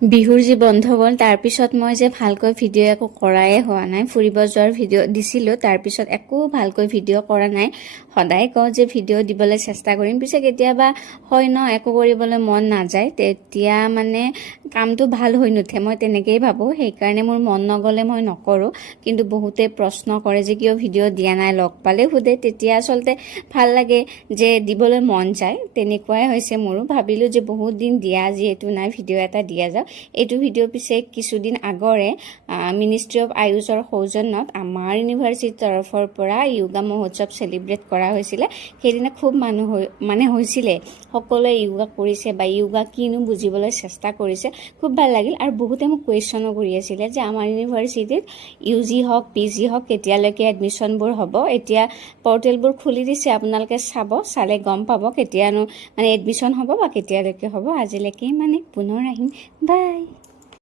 বিহুৰ যি বন্ধ গ'ল তাৰপিছত মই যে ভালকৈ ভিডিঅ' একো কৰাই হোৱা নাই। ফুৰিব যোৱাৰ ভিডিঅ' দিছিলোঁ, তাৰপিছত একো ভালকৈ ভিডিঅ' কৰা নাই। সদায় কওঁ যে ভিডিঅ' দিবলৈ চেষ্টা কৰিম, পিছে কেতিয়াবা হয় ন একো কৰিবলৈ মন নাযায়, তেতিয়া মানে কামটো ভাল হৈ নুঠে, মই তেনেকেই ভাবোঁ। সেইকাৰণে মোৰ মন নগ'লে মই নকৰোঁ। কিন্তু বহুতে প্ৰশ্ন কৰে যে কিয় ভিডিঅ' দিয়া নাই, লগ পালে সোধে, তেতিয়া আচলতে ভাল লাগে যে দিবলৈ মন যায়। তেনেকুৱাই হৈছে মোৰো। ভাবিলোঁ যে বহুত দিন দিয়া যিহেতু নাই, ভিডিঅ' এটা দিয়া যাওক। এইটো ভিডিঅ' পিছে কিছুদিন আগৰে মিনিষ্ট্ৰি অফ আয়ুষৰ সৌজন্যত আমাৰ ইউনিভাৰ্চিটিৰ তৰফৰ পৰা য়োগা মহোৎসৱ চেলিব্ৰেট কৰা হৈছিলে। সেইদিনা খুব মানুহ হৈছিলে, সকলোৱে য়োগা কৰিছে বা য়োগা কিনো বুজিবলৈ চেষ্টা কৰিছে, খুব ভাল লাগিল। আৰু বহুতে মোক কুৱেশ্যনো কৰি আছিলে যে আমাৰ ইউনিভাৰ্চিটিত UG হওক PG হওক কেতিয়ালৈকে এডমিশ্যনবোৰ হ'ব। এতিয়া পৰ্টেলবোৰ খুলি দিছে, আপোনালোকে চালে গম পাব কেতিয়ানো মানে এডমিশ্যন হ'ব বা কেতিয়ালৈকে হ'ব। আজিলৈকে মানে পুনৰ আহিম, বাই।